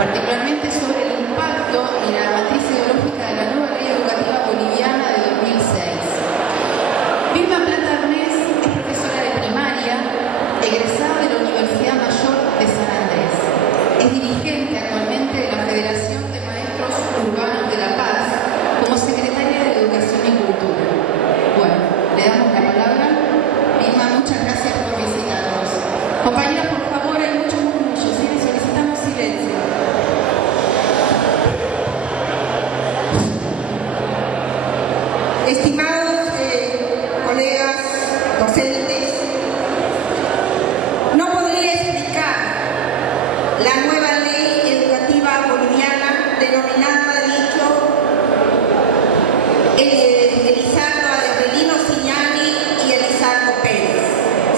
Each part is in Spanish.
particularmente sobre el impacto y la matriz ideológica de la nueva ley educativa boliviana de 2006. Vilma Plata Arnés es profesora de primaria, egresada de la Universidad Mayor de San Andrés. Es dirigente actualmente de la Federación de Maestros Urbanos de La Paz como secretaria de Educación y Cultura. Bueno, le damos la palabra. Vilma, muchas gracias por visitarnos. Compañeras, por favor, hay mucho murmullo, ¿sí? Solicitamos silencio. Estimados colegas docentes, no podría explicar la nueva ley educativa boliviana denominada Elizardo Adelino Signani y Elizardo Pérez,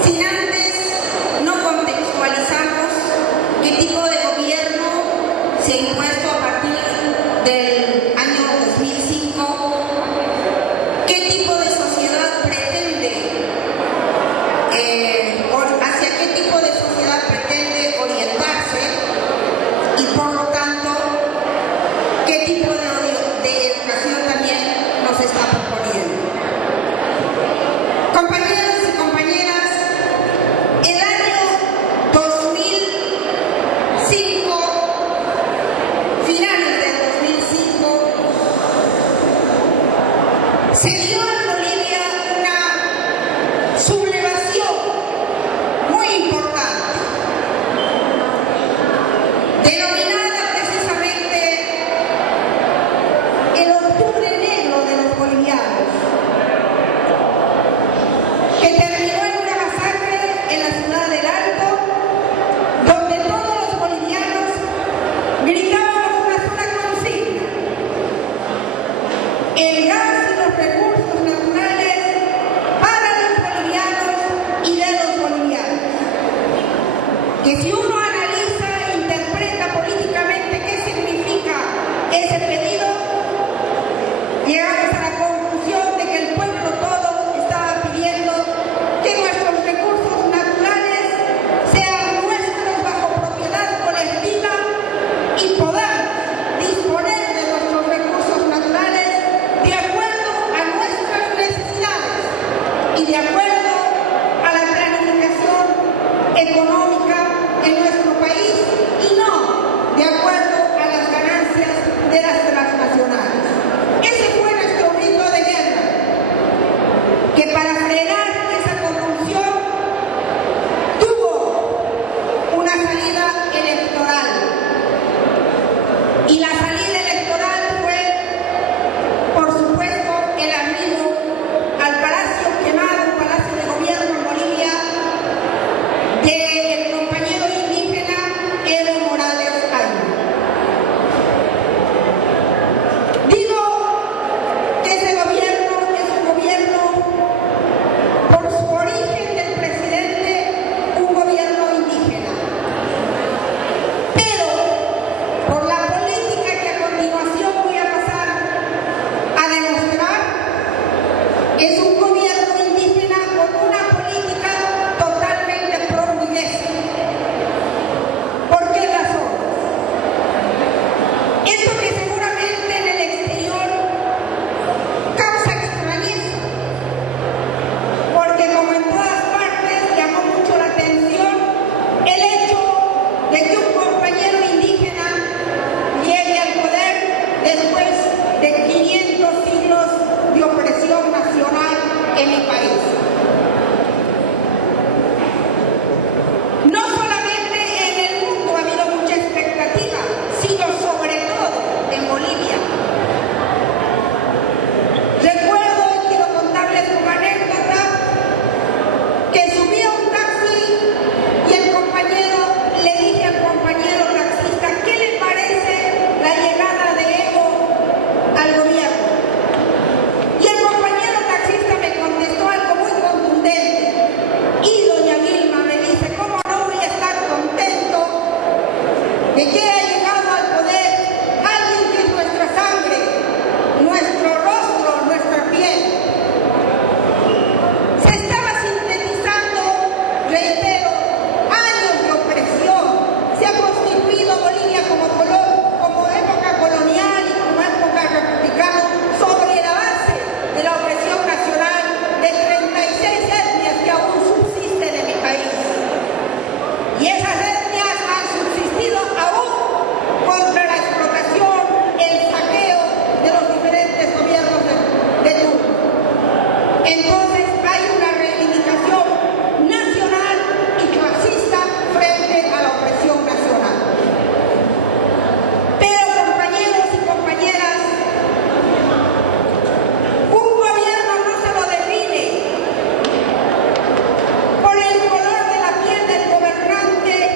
sin antes no contextualizamos qué tipo de gobierno se ha impuesto a partir del año 2005, qué tipo de sociedad pretende, hacia qué tipo de sociedad pretende orientarse y por lo tanto qué tipo de educación también nos está proponiendo. Compañeros y compañeras, el año 2005, finales del 2005, se dio en Bolivia una sublevación muy importante, denominada precisamente el Octubre Negro de los bolivianos, que terminó en una masacre en la ciudad del Alto, donde todos los bolivianos gritábamos una sola consigna: el gas y los recursos naturales para los bolivianos y de los bolivianos. Que si uno analiza e interpreta políticamente qué significa ese pedido, llegamos a la conclusión de que el pueblo todo estaba pidiendo que nuestros recursos naturales sean nuestros bajo propiedad colectiva y podamos disponer de nuestros recursos naturales de acuerdo a nuestras necesidades y de acuerdo a la planificación económica en nuestro Y esas etnias han subsistido aún contra la explotación, el saqueo de los diferentes gobiernos de turno. Entonces hay una reivindicación nacional y clasista frente a la opresión nacional. Pero, compañeros y compañeras, un gobierno no se lo define por el color de la piel del gobernante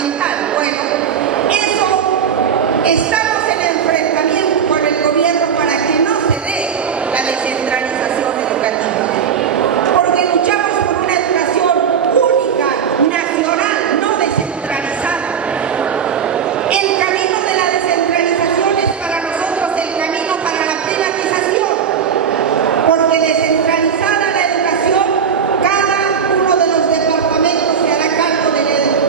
fundamental. Bueno, eso estamos en enfrentamiento con el gobierno para que no se dé la descentralización educativa. Porque luchamos por una educación única, nacional, no descentralizada. El camino de la descentralización es para nosotros el camino para la privatización, porque descentralizada la educación, cada uno de los departamentos se hará cargo de la educación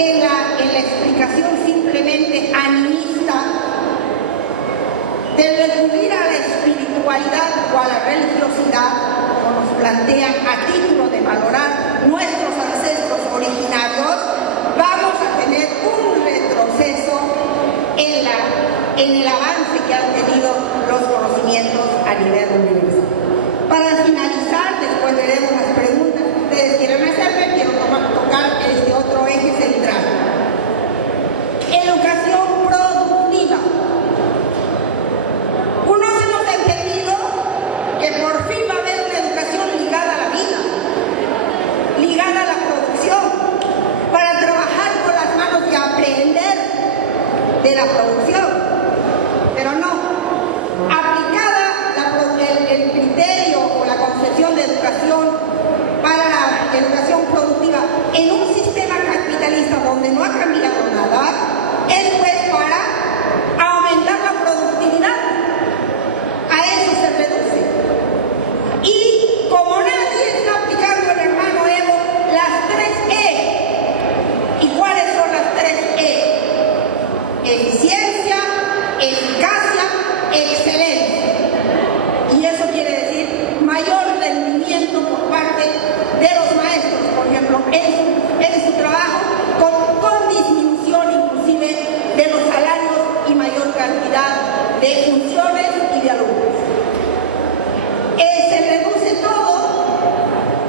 en la explicación simplemente animista de recurrir a la espiritualidad o a la religiosidad, como nos plantean a título de valorar nuestros ancestros originarios, vamos a tener un retroceso en el avance que han tenido los conocimientos a nivel universal. Para finalizar, después veremos las preguntas que ustedes quieran hacerme, quiero tocar este otro eje central. Educación productiva. Unos hemos entendido que por fin va a haber una educación ligada a la vida, ligada a la producción, para trabajar con las manos y aprender de la producción. Pero no, aplicada el criterio o la concepción de educación para la educación productiva en un sistema capitalista donde no ha cambiado nada, es pues para aumentar la productividad. A eso se reduce. Y como nadie está aplicando el hermano Evo las 3 E. ¿Y cuáles son las 3 E? Eficiencia, eficacia, excelencia. Y eso quiere decir mayor rendimiento por parte de los maestros, por ejemplo, en su trabajo, con disminución inclusive de los salarios y mayor cantidad de funciones y de alumnos. Se reduce todo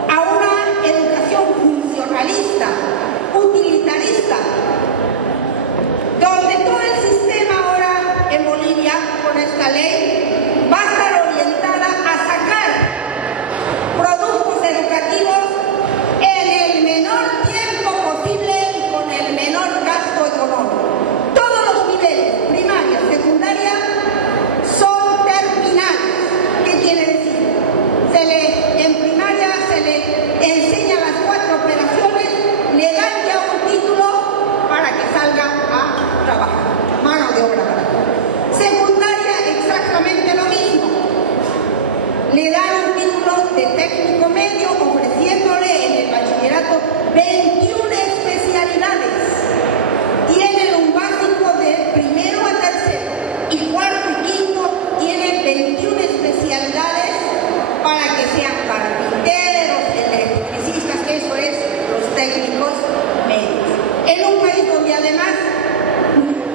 a una educación funcionalista, utilitarista, donde todo el sistema ahora en Bolivia, con esta ley, va a estar orientada a sacar productos educativos en el menor tiempo posible y con el menor gasto económico. Todos los niveles, primaria, secundaria, son terminales. ¿Qué quiere decir? En primaria se le enseña las 4 operaciones, le dan ya un título para que salga a trabajar, mano de obra barata. Secundaria, exactamente lo mismo. Le dan un título de técnico medio, ofreciéndole en el bachillerato 21 especialidades. Tienen un básico de primero a tercero y cuarto y quinto tienen 21 especialidades para que sean carpinteros, electricistas, eso es los técnicos medios. En un país donde además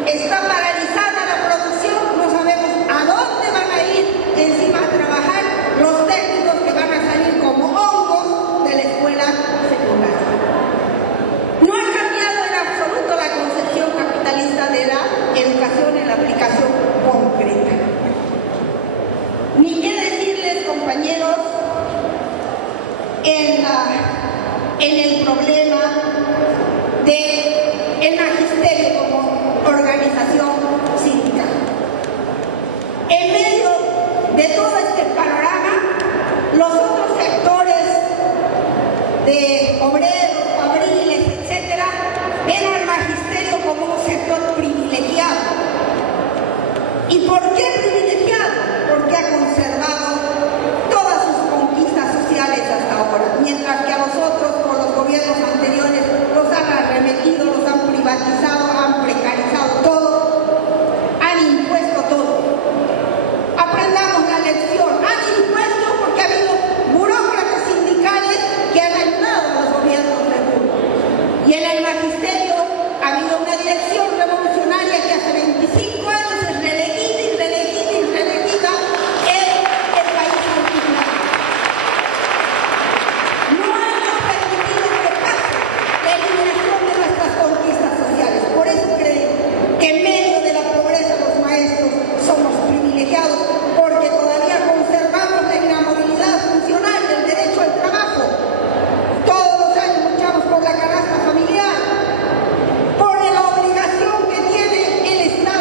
está paralizada la producción, no sabemos a dónde van a ir encima a trabajar los técnicos que van a salir como hongos de la escuela secundaria. No ha cambiado en absoluto la concepción capitalista de la educación en la aplicación concreta. Ni qué decirles, compañeros, en el problema del magisterio como organización sindical. En medio de todo este panorama, los otros sectores de obreros, fabriles, etcétera, ven al magisterio como un sector privilegiado. ¿Y por qué privilegiado? Porque ha conservado todas sus conquistas sociales hasta ahora, mientras que a los otros, por los gobiernos anteriores, los han arremetido, los han privatizado, han precarizado todo, han impuesto todo. Aprendamos la lección. Han impuesto porque ha habido burócratas sindicales que han ayudado a los gobiernos del mundo. Y en el magisterio ha habido una dirección revolucionaria que hace 25 años es reelegida y reelegida y reelegida en el país articulado. No hemos permitido que pase la eliminación de nuestras conquistas sociales. Por eso creo que en medio de la pobreza los maestros somos privilegiados, porque todavía conservamos la inamovilidad funcional del derecho al trabajo. Todos los años luchamos por la canasta familiar, por la obligación que tiene el Estado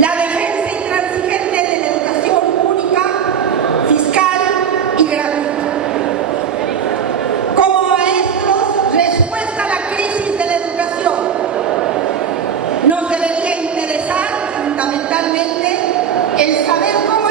la defensa intransigente de la educación única, fiscal y gratuita. Como maestros, respuesta a la crisis de la educación, nos debería interesar fundamentalmente el saber cómo